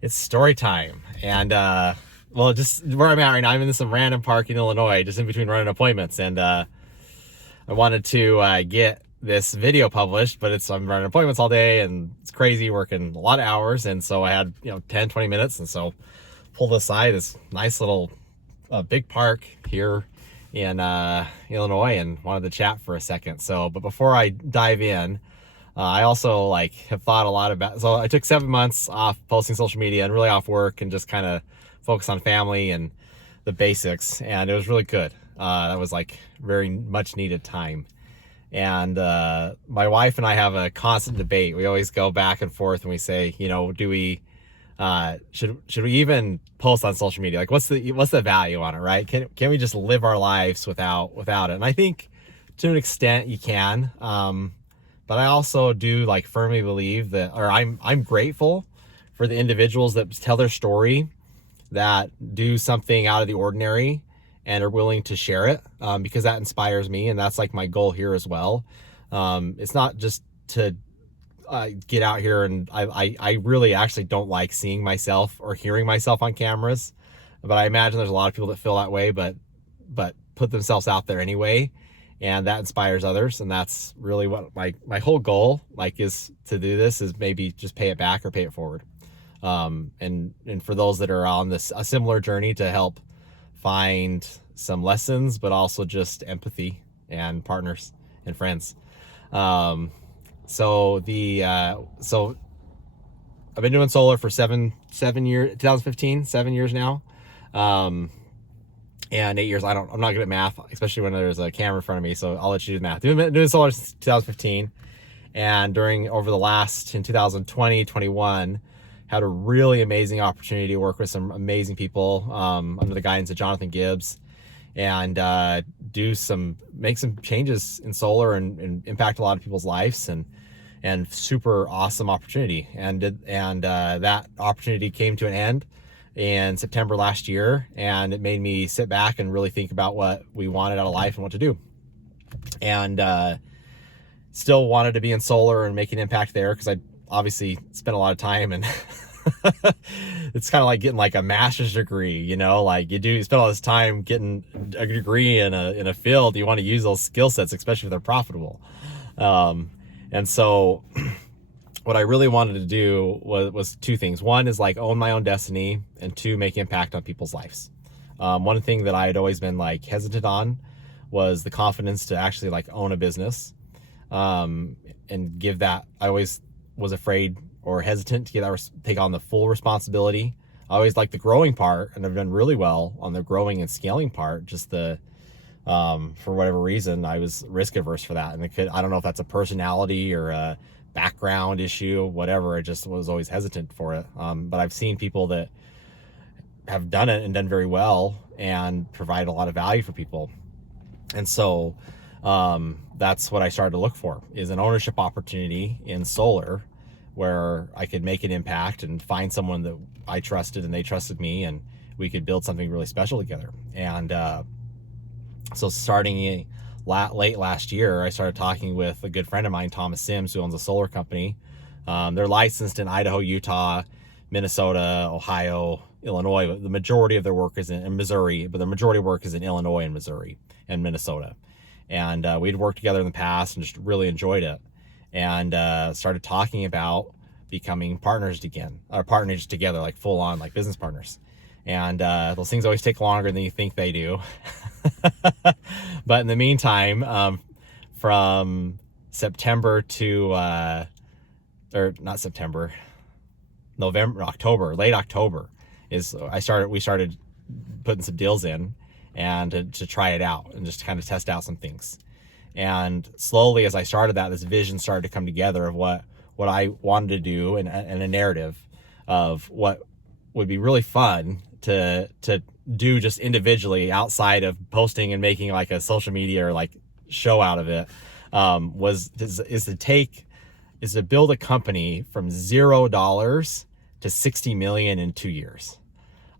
It's story time. And, well, just where I'm at right now, I'm in some random park in Illinois, just in between running appointments. And, I wanted to, get this video published, but I'm running appointments all day and it's crazy working a lot of hours. And so I had, 10, 20 minutes. And so pulled aside this nice little, big park here in, Illinois, and wanted to chat for a second. So, but before I dive in, I also have thought a lot about, so I took 7 months off posting social media and really off work and just kind of focus on family and the basics. And it was really good. That was very much needed time. And, my wife and I have a constant debate. We always go back and forth and we say, do we, should we even post on social media? What's the value on it, right? Can we just live our lives without it? And I think to an extent you can. But I also do firmly believe that, or I'm grateful for the individuals that tell their story, that do something out of the ordinary and are willing to share it, because that inspires me. And that's my goal here as well. It's not just to get out here, and I really actually don't like seeing myself or hearing myself on cameras, but I imagine there's a lot of people that feel that way, but put themselves out there anyway. And that inspires others. And that's really what my whole goal is to do this, is maybe just pay it back or pay it forward. And for those that are on a similar journey, to help find some lessons, but also just empathy and partners and friends. So I've been doing solar for 7 years, 2015, 7 years now. And 8 years. I'm not good at math, especially when there's a camera in front of me. So I'll let you do the math. Doing solar since 2015, and over the last, in 2020, 21, had a really amazing opportunity to work with some amazing people, under the guidance of Jonathan Gibbs, and make some changes in solar and impact a lot of people's lives, and super awesome opportunity. And that opportunity came to an end in September last year, and it made me sit back and really think about what we wanted out of life and what to do. And still wanted to be in solar and make an impact there, because I obviously spent a lot of time, and it's kind of like getting a master's degree, you spend all this time getting a degree in a field. You want to use those skill sets, especially if they're profitable. And so what I really wanted to do was two things. One is own my own destiny, and two, make impact on people's lives. One thing that I had always been hesitant on was the confidence to actually own a business, and give that. I always was afraid or hesitant to take on the full responsibility. I always liked the growing part, and I've done really well on the growing and scaling part. Just for whatever reason, I was risk averse for that. And I don't know if that's a personality or a background issue, whatever. I just was always hesitant for it. But I've seen people that have done it and done very well and provide a lot of value for people. And so that's what I started to look for, is an ownership opportunity in solar where I could make an impact and find someone that I trusted and they trusted me, and we could build something really special together. And so starting late last year, I started talking with a good friend of mine, Thomas Sims, who owns a solar company. They're licensed in Idaho, Utah, Minnesota, Ohio, Illinois. But the majority of their work is in Missouri, but the majority of work is in Illinois and Missouri and Minnesota. And we'd worked together in the past and just really enjoyed it. And started talking about becoming partners again, or partners together, full on, business partners. And those things always take longer than you think they do. But in the meantime, from September to, or not September, November, October, late October we started putting some deals in, and to try it out and just kind of test out some things. And slowly, as I started that, this vision started to come together of what I wanted to do, and a narrative of what would be really fun to do just individually, outside of posting and making a social media or show out of it, is to build a company from $0 to 60 million in 2 years.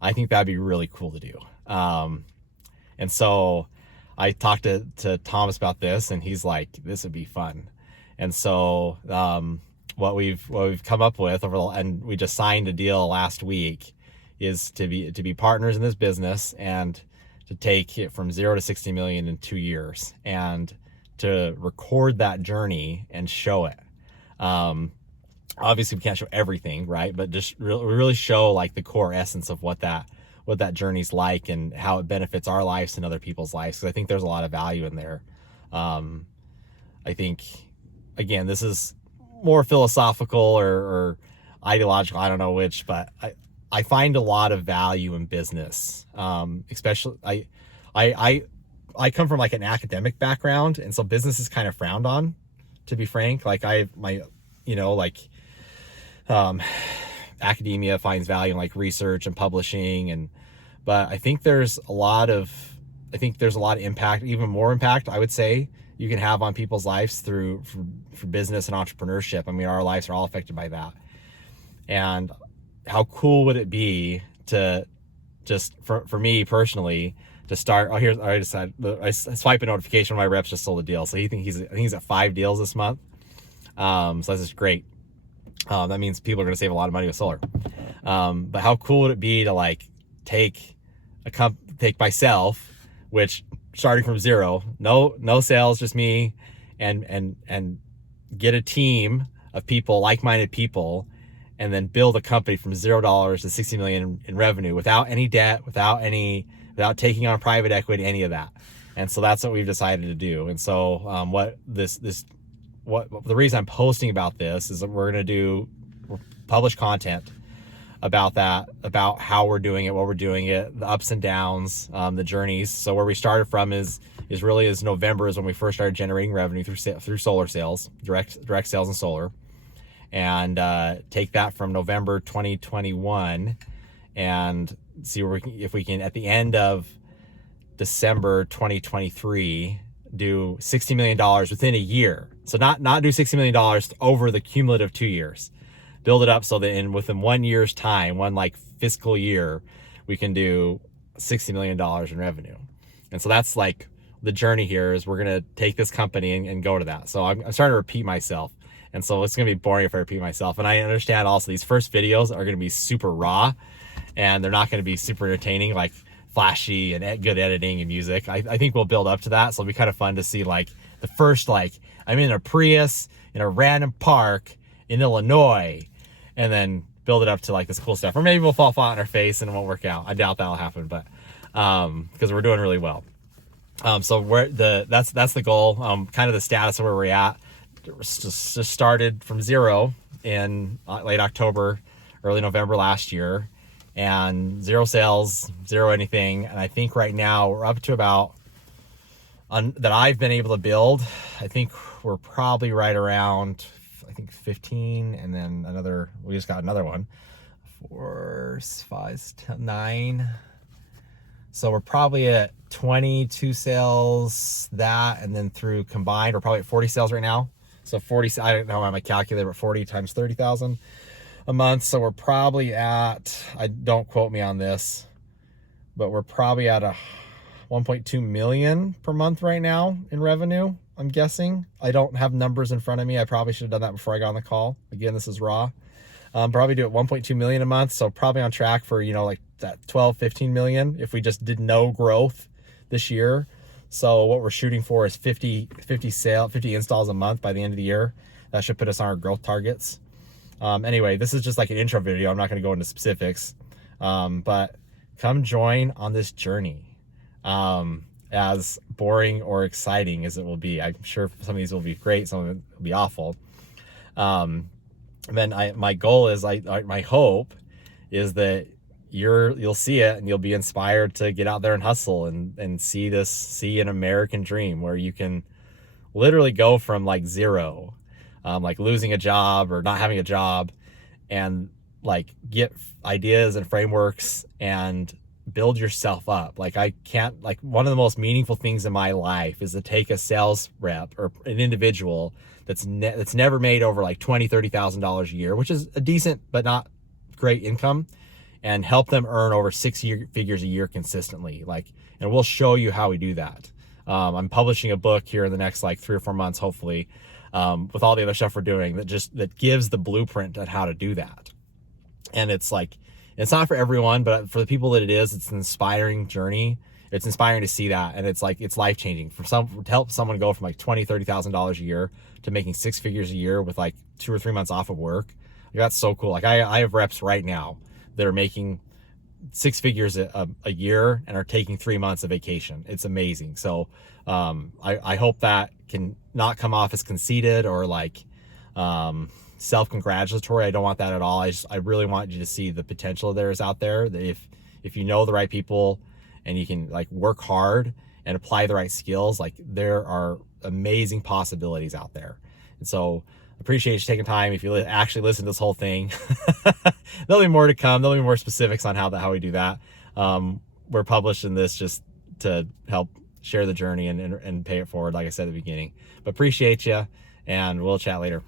I think that'd be really cool to do. And so I talked to Thomas about this, and he's like, this would be fun. And so what we've come up with and we just signed a deal last week, is to be partners in this business and to take it from 0 to 60 million in 2 years, and to record that journey and show it. Obviously we can't show everything, right? But just really show like the core essence of what that journey's like and how it benefits our lives and other people's lives. Because I think there's a lot of value in there. I think, again, this is more philosophical or ideological, I don't know which, but I find a lot of value in business. Especially I come from like an academic background, and so business is kind of frowned on, to be frank. Like academia finds value in like research and publishing, but I think there's a lot of impact, even more impact, I would say, you can have on people's lives for business and entrepreneurship. I mean, our lives are all affected by that. And how cool would it be to just, for me personally, to start, I swipe a notification when my reps just sold a deal. So I think he's at 5 deals this month. So that's just great. That means people are going to save a lot of money with solar. But how cool would it be to like take myself, which starting from 0, no sales, just me, and get a team of people, like-minded people, and then build a company from $0 to 60 million in revenue without any debt, without taking on private equity, any of that. And so that's what we've decided to do. And so the reason I'm posting about this is that we're going to publish content about that, about how we're doing it, what we're doing it, the ups and downs, the journeys. So where we started from is November is when we first started generating revenue through solar sales, direct sales and solar, and take that from November 2021 and see if we can at the end of December 2023 do $60 million within a year. So not do $60 million over the cumulative 2 years. Build it up so that within 1 year's time, one like fiscal year, we can do $60 million in revenue. And so that's like the journey here, is we're going to take this company and go to that. So I'm starting to repeat myself. And so it's going to be boring if I repeat myself. And I understand also these first videos are going to be super raw, and they're not going to be super entertaining, like flashy and good editing and music. I think we'll build up to that. So it'll be kind of fun to see like the first, like I'm in a Prius in a random park in Illinois, and then build it up to like this cool stuff. Or maybe we'll fall flat on our face and it won't work out. I doubt that'll happen, but because we're doing really well. So that's the goal. Kind of the status of where we're at. Just started from 0 in late October, early November last year, and 0 sales, 0 anything. And I think right now we're up to about that I've been able to build. I think we're probably right around 15, and then we just got another one, 4, 5, 10, 9. So we're probably at 22 sales, that, and then through combined, we're probably at 40 sales right now. So 40, I don't know how my calculator, but 40 times 30,000 a month. So we're probably at, don't quote me on this, but we're probably at 1.2 million per month right now in revenue, I'm guessing. I don't have numbers in front of me. I probably should have done that before I got on the call. Again, this is raw. Probably do it 1.2 million a month. So probably on track for, like that 12, 15 million if we just did no growth this year. So what we're shooting for is 50 installs a month by the end of the year. That should put us on our growth targets. Anyway, this is just like an intro video. I'm not going to go into specifics, but come join on this journey. As boring or exciting as it will be. I'm sure some of these will be great, some of them will be awful. Then my goal is, my hope is that you'll see it and you'll be inspired to get out there and hustle and see an American dream where you can literally go from like 0, like losing a job or not having a job, and like get ideas and frameworks and build yourself up. Like one of the most meaningful things in my life is to take a sales rep or an individual that's never made over like $20,000-$30,000 a year, which is a decent but not great income, and help them earn over 6 figures a year consistently. And we'll show you how we do that. I'm publishing a book here in the next like 3 or 4 months, hopefully, with all the other stuff we're doing that gives the blueprint on how to do that. And it's like, it's not for everyone, but for the people that it is, it's an inspiring journey. It's inspiring to see that. And it's like, it's life changing to help someone go from like $20,000-$30,000 a year to making 6 figures a year with like 2 or 3 months off of work. Like, that's so cool. Like I have reps right now that are making 6 figures a year and are taking 3 months of vacation. It's amazing. So I hope that can not come off as conceited or like self-congratulatory. I don't want that at all. I really want you to see the potential there is out there, that if you know the right people and you can like work hard and apply the right skills, like there are amazing possibilities out there. And so appreciate you taking time. If you actually listen to this whole thing, there'll be more to come. There'll be more specifics on how we do that. We're publishing this just to help share the journey and pay it forward, like I said at the beginning. But appreciate you, and we'll chat later.